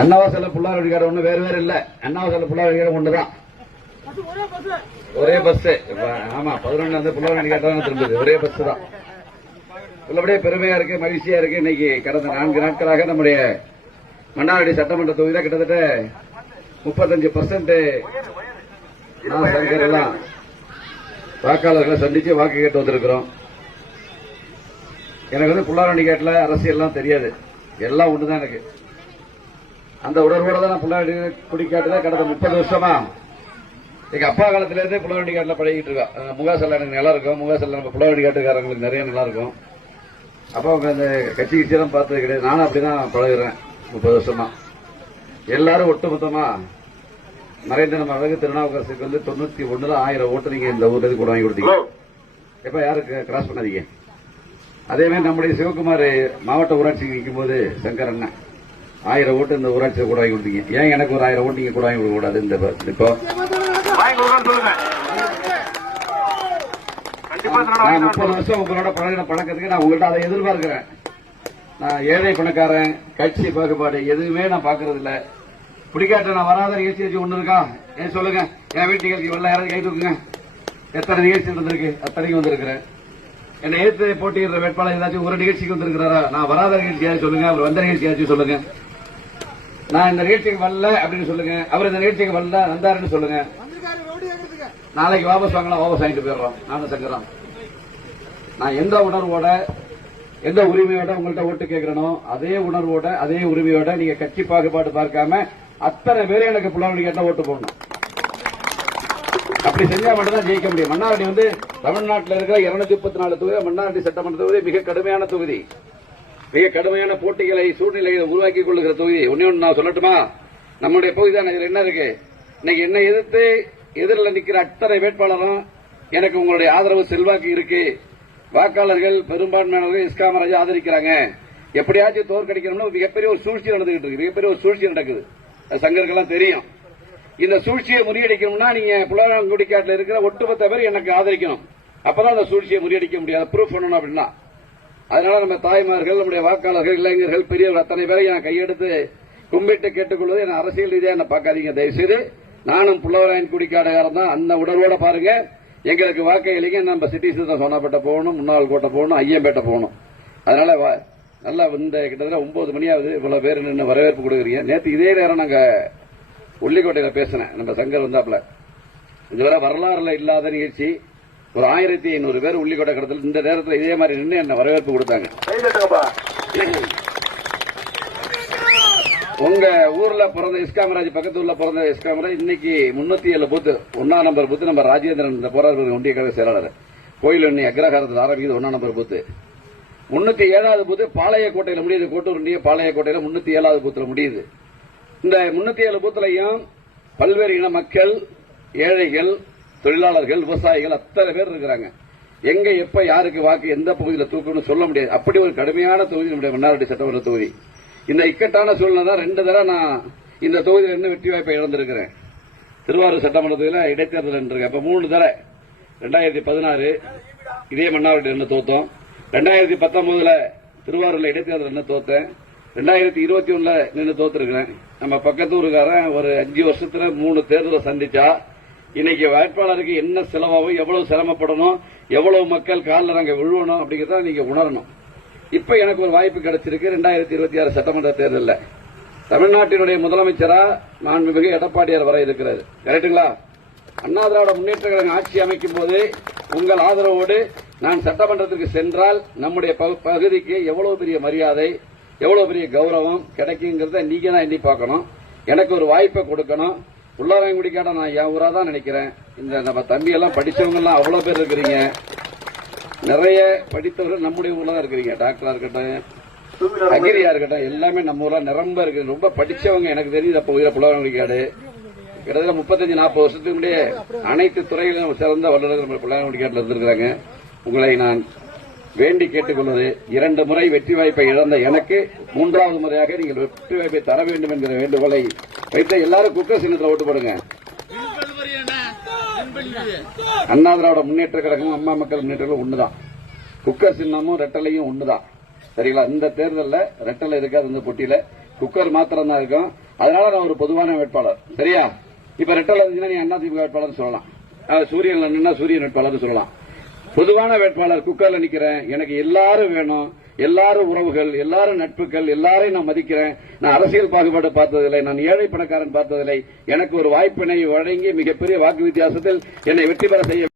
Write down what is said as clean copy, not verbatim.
அண்ணாவாசல புள்ளார் வழிகாடு ஒண்ணு வேறு வேறு இல்ல. அண்ணாவாசல புள்ளார் வழிகாடு ஒண்ணுதான், ஒரே பஸ். ஆமா, 11 வந்து புள்ளார் வழிகாட்டு திரும்புது, ஒரே பஸ் தான். உள்ளபடியே பெருமையா இருக்கு, மகிழ்ச்சியா இருக்கு. இன்னைக்கு கடந்த 4 நாட்களாக நம்முடைய மன்னார்குடி சட்டமன்ற தொகுதியில கிட்டத்தட்ட 35% நான் சங்கர் எல்லாம் வாக்காளர்களை சந்திச்சு வாக்கு கேட்டு வந்திருக்கிறோம். எனக்கு வந்து புள்ளார் கேட்ல அரசியல்லாம் தெரியாது, எல்லாம் ஒண்ணுதான் எனக்கு. அந்த உணர்வோட தான் நான் புள்ளார் குடிக்காட்டுல கடந்த 30 வருஷமா எங்க அப்பா காலத்துல இருந்தே புள்ளார் காட்டுல பழகிட்டு இருக்கோம். முகாசல்ல எனக்கு நல்லா இருக்கும், முகாசல்ல நம்ம புள்ளார் காட்டுக்காரங்களுக்கு நிறைய நல்லா இருக்கும். அப்ப அவங்க அந்த கட்சி கட்சியெல்லாம் பார்த்தது கிடையாது, நானும் அப்படிதான் பழகுறேன் 30 வருஷமா. எல்லாரும் ஒட்டுமொத்தமா மறைந்த நம்ம அழகு திருநாவுக்கரசுக்கு வந்து 91 1000 ஓட்டு நீங்க இந்த ஊர்ல கூட வாங்கி கொடுத்தீங்க. எப்ப யாருக்கு கிராஸ் பண்ணாதீங்க. அதே மாதிரி நம்முடைய சிவகுமார் மாவட்ட ஊராட்சிக்கு நிற்கும் போது சங்கர் அண்ணன் 1000 ஓட்டு இந்த ஊராட்சியை கூட வாங்கி கொடுத்தீங்க. ஏன் எனக்கு ஒரு 1000 ஓட்டு நீங்க கூட வாங்கி கொடுக்க கூடாது? இந்த இப்போ நான் 30 வருஷம் உங்களோட பழகின பழக்கத்துக்கு நான் உங்கள்கிட்ட அதை எதிர்பார்க்கிறேன். நான் ஏழை பணக்காரன் கட்சி பாகுபாடு எதுவுமே நான் பாக்குறது இல்ல. குடிக்காட்ட நான் வராத நிகழ்ச்சி ஒண்ணு இருக்கா? ஏன் சொல்லுங்க. என் வீட்டு நிகழ்ச்சி வரல, யாராவது கை தூக்குங்க. எத்தனை நிகழ்ச்சி இருந்திருக்கு? அத்தனைக்கு வந்திருக்கிறேன். என்னை எதிர்த்து போட்டியிடுற வேட்பாளர் ஏதாச்சும் ஒரு நிகழ்ச்சிக்கு வந்திருக்கிறாரா? நான் வராத நிகழ்ச்சியாச்சும் சொல்லுங்க, அவர் வந்த நிகழ்ச்சியாச்சும் சொல்லுங்க. நான் இந்த நிகழ்ச்சிக்கு வரல அப்படின்னு சொல்லுங்க, அவர் இந்த நிகழ்ச்சிக்கு வரல வந்தாருன்னு சொல்லுங்க. நாளைக்கு வாபஸ் வாங்கலாம், வாபஸ் வாங்கிட்டு போயிடுறோம். நானும் சங்கரம். நான் எந்த உணர்வோட எந்த உரிமையோட உங்கள்கிட்ட ஓட்டு கேட்கிறனோ அதே உணர்வோட அதே உரிமையோட நீங்க கட்சி பாகுபாடு பார்க்காம அத்தனை பேரும் எனக்கு புள்ளாவளி கேட்டா ஓட்டு போடணும். அப்படி செஞ்சா மட்டும் தான் ஜெயிக்க முடியும். மன்னார்குடி வந்து தமிழ்நாட்டில் இருக்கிற 234 தொகுதி மன்னார்குடி சட்டமன்ற தொகுதி மிக கடுமையான தொகுதி. மிக கடுமையான போட்டிகளை சூழ்நிலைகளை உருவாக்கிக் கொள்ளுகிற தொகுதி. ஒன்னு நான் சொல்லட்டுமா? நம்முடைய பகுதி தான். இதுல என்ன இருக்கு? இன்னைக்கு என்னை எதிர்த்து எதிரில் நிற்கிற அத்தனை வேட்பாளரும் எனக்கு உங்களுடைய ஆதரவு செல்வாக்கு இருக்கு. வாக்காளர்கள் பெரும்பான்மையானவர்கள் இஸ்காமராஜா ஆதரிக்கிறாங்க. எப்படியாச்சும் தோற்கடிக்கணும்னு மிகப்பெரிய ஒரு சூழ்ச்சி நடந்துகிட்டு இருக்கு. மிகப்பெரிய ஒரு சூழ்ச்சி நடக்குது, சங்கருக்கெல்லாம் தெரியும். இந்த சூழ்ச்சியை முறியடிக்கணும்னா நீங்க புலாங்குடிக்காட்டில் இருக்கிற ஒட்டுமொத்த பேர் எனக்கு ஆதரிக்கணும். அப்பதான் அந்த சூழ்ச்சியை முறியடிக்க முடியாது, ப்ரூஃப் பண்ணணும் அப்படின்னா. அதனால நம்ம தாய்மார்கள், நம்முடைய வாக்காளர்கள், இளைஞர்கள், பெரியவர்கள் அத்தனை பேரை நான் கையெடுத்து கும்பிட்டு கேட்டுக்கொள்வது, என் அரசியல் ரீதியா என்ன பார்க்காதீங்க தயவுசெய்து. நானும் புலவராயன் குடிக்காடுகாரன் தான். அந்த உணர்வோட பாருங்க. எங்களுக்கு வாக்கையிலேங்க நம்ம சிட்டிசன் சோனாப்பேட்டை போகணும், முன்னாள் கோட்டை போகணும், ஐயம்பேட்டை போகணும். அதனால நல்லா இந்த கிட்டத்தட்ட 9 மணி ஆகுது. இவ்வளவு பேர் நின்று வரவேற்பு கொடுக்குறீங்க. நேற்று இதே நேரம் நாங்க உள்ளிக்கோட்டையில பேசினேன். நம்ம சங்கர் வந்தாப்புல இதுவரை வரலாறுல இல்லாத நிகழ்ச்சி. ஒரு 1500 பேர் உள்ளிக்கோட்டை கடத்தல் இந்த நேரத்தில் இதே மாதிரி நின்று என்ன வரவேற்பு கொடுத்தாங்க. உங்க ஊர்ல பிறந்த இஸ்காமராஜ், பக்கத்து ஊர்ல பிறந்த இஸ்காமராஜ் இன்னைக்கு 307 பூத்து 1 நம்பர் பூத்து நம்ம ராஜேந்திரன் இந்த போராட்ட ஒன்றிய கழக செயலாளர் கோயில் எண்ணெய் அக்ரஹாரத்தில் ஆரம்பிக்குது 1 நம்பர் பூத்து. 307வது பூத்து பாளையக்கோட்டையில முடியுது. கோட்டூர் ஒன்றிய பாளையக்கோட்டையில 307வது பூத்துல முடியுது. இந்த 307 பூத்துலையும் பல்வேறு இன மக்கள், ஏழைகள், தொழிலாளர்கள், விவசாயிகள் அத்தனை பேர் இருக்கிறாங்க. எங்க எப்ப யாருக்கு வாக்கு எந்த பகுதியில் தூக்கணும்னு சொல்ல முடியாது. அப்படி ஒரு கடுமையான தொகுதி நம்முடைய மன்னார்குடி சட்டமன்ற தொகுதி. இந்த இக்கட்டான சூழ்நிலை தான் 2 தடவை நான் இந்த தொகுதியில் இருந்து வெற்றி வாய்ப்பை இழந்திருக்கிறேன். திருவாரூர் சட்டமன்ற தொகுதியில் இடைத்தேர்தல் இருக்கேன். அப்ப 3 தடவை 2016 இதே மன்னார்குடி என்ன தோத்தோம். 2019 திருவாரூர்ல இடைத்தேர்தல் என்ன தோத்தேன். 2021 நின்று தோத்திருக்கிறேன். நம்ம பக்கத்து ஊருக்காரன் ஒரு 5 வருஷத்துல 3 தேர்தலை சந்திச்சா இன்னைக்கு வேட்பாளருக்கு என்ன செலவாகும், எவ்வளவு சிரமப்படணும், எவ்வளவு மக்கள் காலில் நாங்க விழுவணும் அப்படிங்கிறத நீங்க உணரணும். இப்ப எனக்கு ஒரு வாய்ப்பு கிடைச்சிருக்கு. 2026 சட்டமன்ற தேர்தலில் தமிழ்நாட்டினுடைய முதலமைச்சரா மாண்புமிகு எடப்பாடியார் வர இருக்கிறார். கரெக்டுங்களா? அண்ணா திராவிட முன்னேற்ற கழகம் ஆட்சி அமைக்கும் போது உங்கள் ஆதரவோடு நான் சட்டமன்றத்திற்கு சென்றால் நம்முடைய பகுதிக்கு எவ்வளவு பெரிய மரியாதை, எவ்வளவு பெரிய கௌரவம் கிடைக்குங்கிறத நீங்க தான் எண்ணி பார்க்கணும். எனக்கு ஒரு வாய்ப்பை கொடுக்கணும். புள்ளாராயங்குடிக்காட்ட நான் என் ஊரா தான் நினைக்கிறேன். இந்த நம்ம தம்பி எல்லாம் படிச்சவங்க எல்லாம் அவ்வளவு பேர் இருக்கிறீங்க. நிறைய படித்தவர்கள் நம்முடைய ஊர்ல தான் இருக்கிறீங்க. டாக்டரா இருக்கட்டும், அகிரியா இருக்கட்டும், எல்லாமே நம்ம ஊர்ல நிரம்ப இருக்கு. ரொம்ப படிச்சவங்க எனக்கு தெரியுது. அப்ப உயிர புள்ளாராயங்குடிக்காடு கிட்டத்தட்ட 35-40 வருஷத்துக்கு முன்னாடியே அனைத்து துறைகளிலும் சிறந்த வல்லுநர்கள் நம்ம புள்ளாராயங்குடிக்காட்டில் இருந்திருக்கிறாங்க. உங்களை நான் வேண்டி கேட்டுக்கொள்வது, 2 முறை வெற்றி வாய்ப்பை இழந்த எனக்கு 3வது முறையாக நீங்கள் வெற்றி வாய்ப்பை தர வேண்டும் என்கிற வேண்டுகோளை வைத்த எல்லாரும் குக்கர் சின்னத்தில் ஓட்டு போடுங்க. அண்ணா திராவிட முன்னேற்ற கழகமும் அம்மா மக்கள் முன்னேற்ற கழகம் ஒண்ணுதான். குக்கர் சின்னமும் ரெட்டலையும் ஒண்ணுதான். சரிங்களா? இந்த தேர்தலில் ரெட்டலை இருக்காது. இந்த போட்டியில குக்கர் மாத்திரம் தான் இருக்கும். அதனால நான் ஒரு பொதுவான வேட்பாளர். சரியா? இப்ப ரெட்டல் இருந்துச்சுன்னா நீ அதிமுக வேட்பாளர் சொல்லலாம், சூரியன் நின்னா சூரியன் வேட்பாளர் சொல்லலாம். பொதுவான வேட்பாளர் குக்கர்ல நிக்கிறேன். எனக்கு எல்லாரும் வேணும், எல்லாரும் உறவுகள், எல்லாரும் நட்புகள், எல்லாரையும் நான் மதிக்கிறேன். நான் அரசியல் பாகுபாடு பார்த்ததில்லை, நான் ஏழை பணக்காரன் பார்த்ததில்லை. எனக்கு ஒரு வாய்ப்பினை வழங்கி மிகப்பெரிய வாக்கு வித்தியாசத்தில் என்னை வெற்றி பெற செய்ய